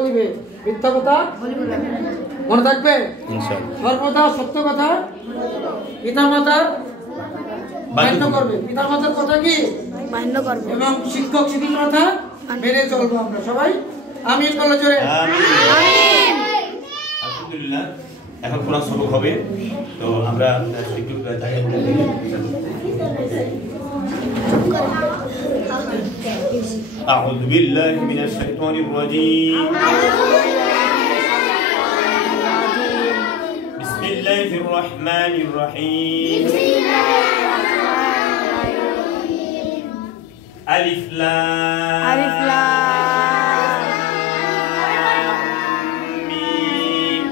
বলিবে, মিথ্যা কথা মনে থাকবে সর্বদা সত্য কথা পিতামাতার মান্য করবে, পিতামাতার কথা কি মান্য করবে এবং শিক্ষক শিক্ষিকার কথা মেনে চলবো আমরা সবাই। আমিন বলে জোরে আমিন। আলহামদুলিল্লাহ, এখন কোরআন সবক হবে, তো আমরা একটু أعوذ بالله من الشيطان الرجيم بسم الله الرحمن الرحيم ألف لام ميم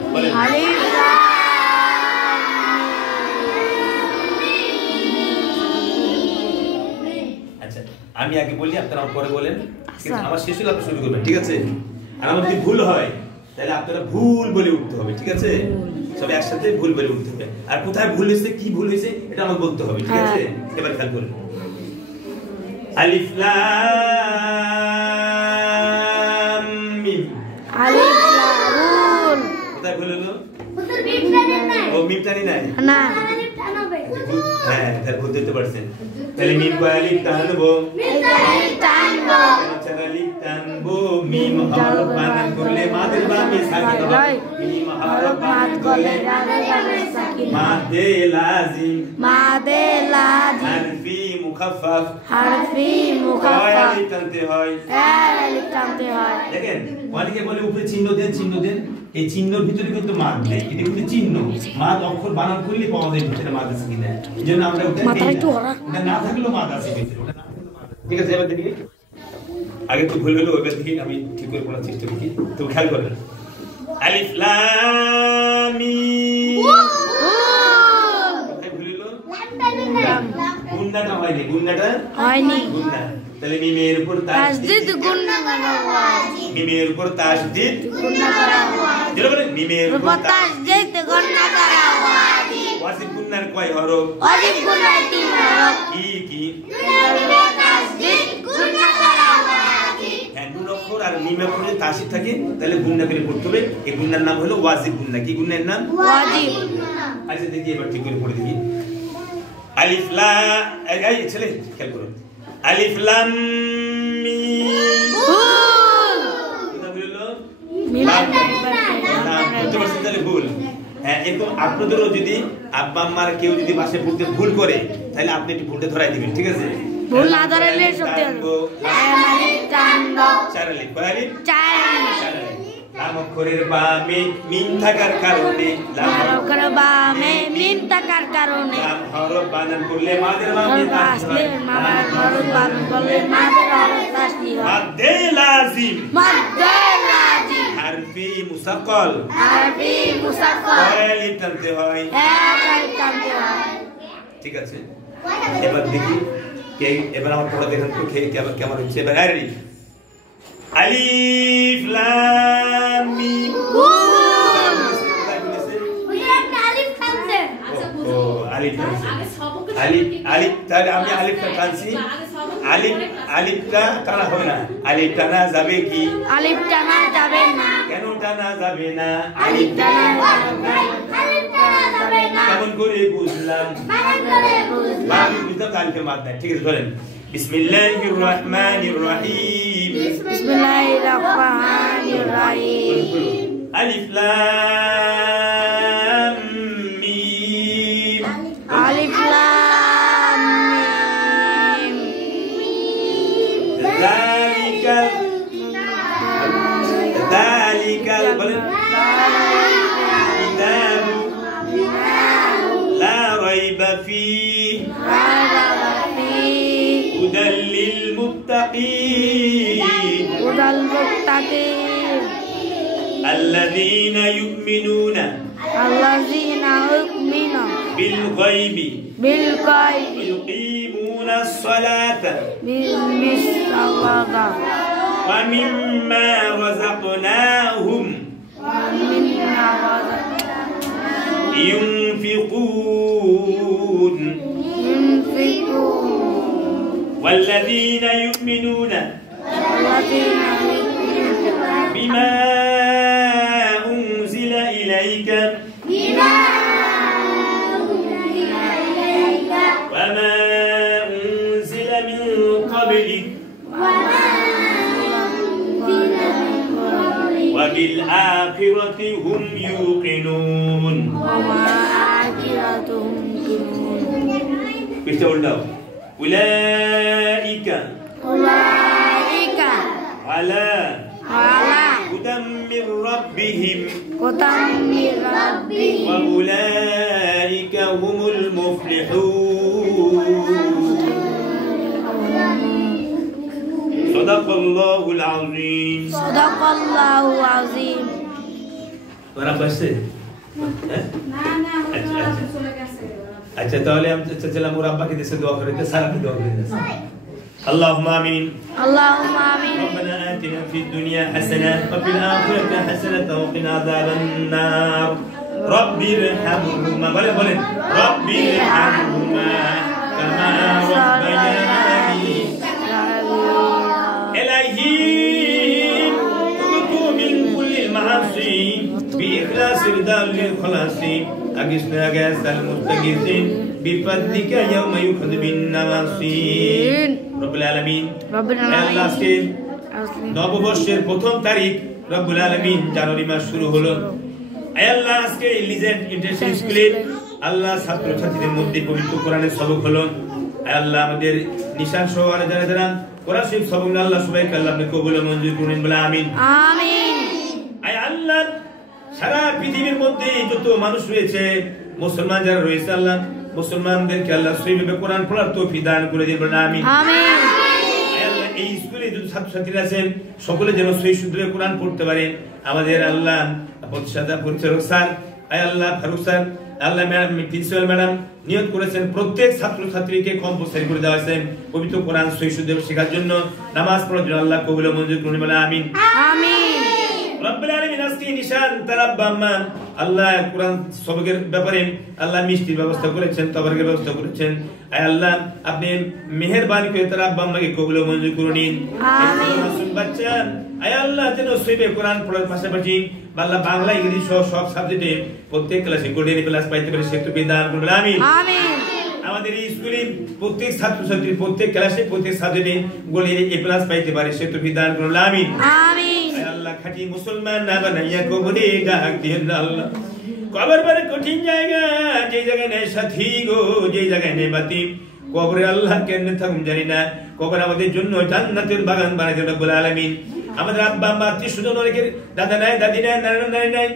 আমি আগে বলি, আপনারা পরে বলেন, আমার শেষ হলে আপনি শুরু করবেন, ঠিক আছে? আর আমার যদি ভুল হয় তাহলে আপনারা ভুল বলে উঠতে হবে, ঠিক আছে? সবাই একসাথে ভুল বলে উঠতে হবে, আর কোথায় ভুল হয়েছে কি ভুল হয়েছে এটা আমাকে বলতে হবে, ঠিক আছে? এবার খেয়াল করুন, আলিফ লাম মিম। আলিফ লাম কোথায় ভুল হলো? ও মিম টানি নাই না, হ্যাঁ তাহলে ভুল দিতে পারছেন। তাহলে মিম কয় আলিফ টানবো, আলিফ টানবো, মিম হরফ বানান করলে মাদের বামে সাকিন হয়, মিম হরফ বানান করলে মাদে লাজিম, মাদে লাজিম, হারফি মুখাফফাফ, হারফি মুখাফফাফ, আলিফ টানতে হয়, আলিফ টানতে হয়। দেখেন অনেকে বলে উপরে চিহ্ন দেন, চিহ্ন দেন, এই চিহ্নের ভিতরে কিন্তু মাদ নেই, এটা কিন্তু চিহ্ন। মাদ অক্ষর বানান করলে পাওয়া যায় ভিতরে মাদ আছে কিনা, এইজন্য আমরা ওটা না থাকলেও মাদ আছে ভিতরে, ঠিক আছে? এবার দেখি আগে তো ভুল হলো, এবার দেখি আমি ঠিক করে পড়ার চেষ্টা করি, তো খেয়াল করবেন। আলিফ লাম মিম, কোথায় ভুল হলো? গুণনাটা হয়নি, গুণনাটা হয়নি, গুণনা। তাহলে মিমের উপর তাসদীদ গুণনা করা ওয়াজিব, মিমের উপর তাসদীদ গুণনা করা ওয়াজিব, যেটা বলে মিমের উপর তাসদীদ গুণনা করা ওয়াজিব। ওয়াজিব গুণনার কয় হরফ? ওয়াজিব গুণনার 3 হরফ। কি কি? মিমের তাসদীদ গুণনা করা ওয়াজিব। হ্যাঁ, নুন অক্ষর আর মিম অক্ষরে তাসদীদ থাকে, তাহলে গুণনা করে পড়তে হবে। এই গুণনার নাম হলো ওয়াজিব গুণনা। কি গুণনার নাম? ওয়াজিব গুণনা। আচ্ছা দেখি এবার ঠিক করে পড়ে দেখি। আলিফ লাম, এই ছেলে খেয়াল করো, আলিফ লাম মিম। কোথা বললো? মিলাম না, বুঝতে পারছেন তাহলে ভুল। হ্যাঁ, এরকম আপনাদেরও যদি আব্বা আম্মার কেউ যদি পাশে পড়তে ভুল করে তাহলে আপনি একটু ভুলটা ধরাই দিবেন, ঠিক আছে? ভুল না ধরাইলে সত্যি হবে। আলিফ টানবো, চার আলিফ, কয় আলিফ? চার আলিফ। লাম অক্ষরের বামে মিম থাকার কারণে, লাম অক্ষরের বামে মিম থাকার কারণে লাম হরফ বানান করলে মাদের বামে আসলে, মাদের হরফ বানান করলে মাদের হরফ তাসদীদ হয়, মাদে লাজিম, মাদে লাজিম, হারফি মুসাক্কাল, হারফি মুসাক্কাল, আলিফ টানতে হয়, আলিফ টানতে হয়, ঠিক আছে? এবার দেখি এবার আমার পড়া দেখেন তো কেমন হচ্ছে। এবার আলিফ, আলিফ লাম মিম। আলিফ টানছে, ও আলিফ টানছে, আলিফ আলিফ, তাহলে আমি আলিফটা টানছি, আলিফ আলিফটা টানা হবে না, আলিফ টানা যাবে কি? আলিফ টানা যাবে না। কেন টানা যাবে না? আলিফ টানা যাবে না। কেমন করে বুঝলাম? কেমন করে বুঝলাম? আমি বুঝলাম আলিফে মাদ নাই, ঠিক আছে? ধরেন বিসমিল্লাহির রহমানির রহিম, বিসমিল্লাহির রহমানির রহিম, আলিফ লাম মিম, আলিফ লাম মিম, যালিকাল, যালিকাল বলেন, কিতাবু লা রাইবা ফীহি, হুদাল লিল মুত্তাকিন, হুদাল মুত্তাকিন, আল্লাযীনা ইউমিনুনা, আল্লাযীনা ইউমিনুনা বিল গায়বি, বিল গায়বি, ইউকিমুনাস সালাতা, বিস-সালাতা, ওয়া মিম্মা রাযাকনাহুম, ওয়া মিম্মা রাযাকনাহুম ينفقون، والذين يؤمنون بما وبالآخرة هم يوقنون أولئك على هدى من ربهم وأولئك هم المفلحون صدق الله العظيم তোরা বসে আচ্ছা তাহলে আমি চাচ্ছিলাম ওর আব্বাকে দেশে দোয়া করে সারাকে দোয়া করে اللهم آمين ربنا آتنا في الدنيا حسنة وفي الآخرة حسنة وقنا عذاب النار رب ارحمهما رب ارحمهما كما ربياني إلهي تبت من كل المعاصي بإخلاص رضا للخلاص أغثنا غاث المستغيثين بفضلك يوم يؤخذ بالنواصي রব্বুল আলামিন আল্লাহ আজকে নববর্ষের প্রথম তারিখ রব্বুল আলামিন জানুয়ারি মাস শুরু হলো আল্লাহ আজকে লিজেন্ড ইন্টারন্যাশনাল স্কুলে আল্লাহ ছাত্রছাত্রীদের মধ্যে পবিত্র কোরআনের সবক হলো আল্লাহ আমাদের নিশান সহ যারা কোরআন শরীফ সবক আল্লাহ সবাইকে আল্লাহ আপনি কবুল ও মঞ্জুর করুন বলে আমিন আল্লাহ সারা পৃথিবীর মধ্যে যত মানুষ রয়েছে মুসলমান যারা রয়েছে আল্লাহ মুসলমানদেরকে আল্লাহ সহিভাবে কোরআন পড়ার তৌফিক দান করে দিন বলেন আমিন আল্লাহ এই স্কুলে যত ছাত্রছাত্রীরা আছেন সকলে যেন সহি শুদ্ধভাবে কোরআন পড়তে পারে আমাদের আল্লাহ পরিচালক স্যার আল্লাহ ফারুক স্যার আল্লাহ ম্যাডাম প্রিন্সিপাল ম্যাডাম নিয়ত করেছেন প্রত্যেক ছাত্রছাত্রীকে কম্পালসারি করে দেওয়া হয়েছে পবিত্র কোরআন সহি শুদ্ধভাবে শেখার জন্য নামাজ পড়ার জন্য আল্লাহ কবুল ও মঞ্জুর করুন বলেন আমিন রব্বুল আলামিন আজকে নিশান তার আব্বা আম্মা আল্লাহ কোরআন সবকের ব্যাপারে আল্লাহ মিষ্টির ব্যবস্থা করেছেন তবরকের ব্যবস্থা করেছেন আয় আল্লাহ আপনি মেহেরবানি করে তার আব্বা আম্মাকে কবুল ও মঞ্জুর করুন আমিন বাচ্চা আয় আল্লাহ যেন সহিবে কোরআন পড়ার পাশাপাশি আল্লাহ বাংলা ইংরেজি সহ সব সাবজেক্টে প্রত্যেক ক্লাসে গোল্ডেন প্লাস পাইতে পারে সেটা বিধান করুন আমিন আমাদের এই স্কুলে প্রত্যেক ছাত্রছাত্রী প্রত্যেক ক্লাসে প্রত্যেক সাবজেক্টে গোল্ডেন এ প্লাস পাইতে পারে সেটা বিধান করুন আমিন আল্লাহ খাঁটি মুসলমান না বানাইয়া কবরে ডাক দিয়েন আল্লাহ কবর বড় কঠিন জায়গা যে জায়গায় নেই সাথী গো যে জায়গায় নেই বাতি কবরে আল্লাহ কেমনে থাকুন জানি না কবর আমাদের জন্য জান্নাতের বাগান বানাই দেন রব্বুল আলামিন আমাদের আব্বা আম্মা আত্মীয় স্বজন অনেকের দাদা নাই দাদি নাই নানা নানি নাই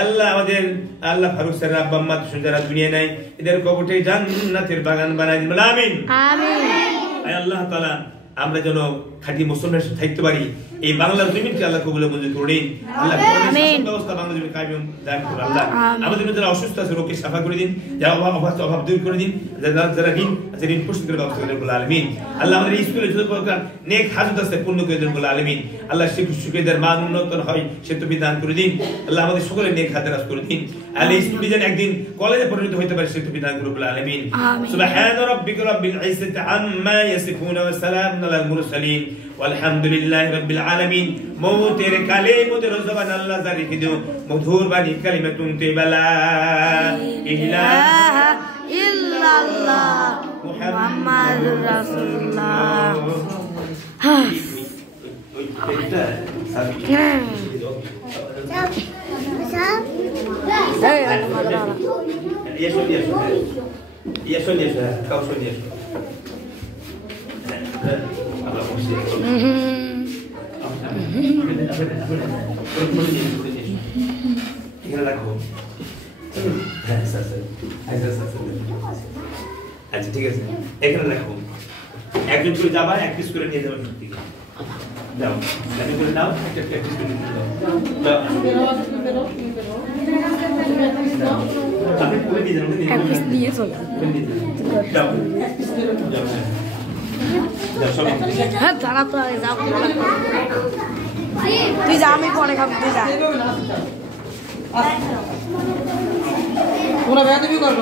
আল্লাহ আমাদের আল্লাহ ফারুক স্যার আব্বা আম্মা আত্মীয় যারা দুনিয়া নাই এদের কবরকে জান্নাতের বাগান বানাই দিন আমিন আমিন আল্লাহ তাআলা আমরা যেন খাঁটি মুসলমানের সাথে থাকতে পারি এই বাংলার জমিনকে আল্লাহ কবুল ও মঞ্জুর করুন আল্লাহ কোরআনের ব্যবস্থা বাংলা জমিনে কায়েম দান করুন আল্লাহ আমাদের মধ্যে যারা অসুস্থ আছে রোগকে সাফা করে দিন যারা অভাব দূর করে দিন যারা ঋণ পরিশোধ করে ব্যবস্থা করে বলে আলামিন আল্লাহ আমাদের স্কুলে যত প্রকার নেক হাজত আছে পূর্ণ করে দেন বলে আলামিন আল্লাহ শিক্ষকদের মান উন্নত হয় সে তো বিধান করে দিন আল্লাহ আমাদের সকলের নেক হাতে রাজ করে দিন আল্লাহ স্কুল যেন একদিন কলেজে পরিণত হতে পারে সে তো বিধান করে বলে আলামিন সুবহান রাব্বিকা রাব্বিল ইজ্জাতি আম্মা ইয়াসিফুন ওয়া সালামুন আলাল মুরসালিন walhamdulillahi rabbil alamin মৌতের কালে মোদের জবান আল্লাহ জারি করে দিও মধুর বাণী কালিমাতুন তাইবালা ইলাহা ইল্লাল্লাহ মুহাম্মাদুর রাসূলুল্লাহ এটা আচ্ছা ঠিক আছে এখানে রাখো একজন করে যাবা এক পিস করে নিয়ে যাবেন ঠিক আছে দাও আমি করে দাও একটা প্র্যাকটিস করে নিয়ে দাও আমি করে দিয়ে যাবো এক পিস দিয়ে চল দাও হ্যাঁ দাঁড়া তো যাও তুই যা আমি পরে খাবো তুই যা তোমরা বেয়াদবি করবে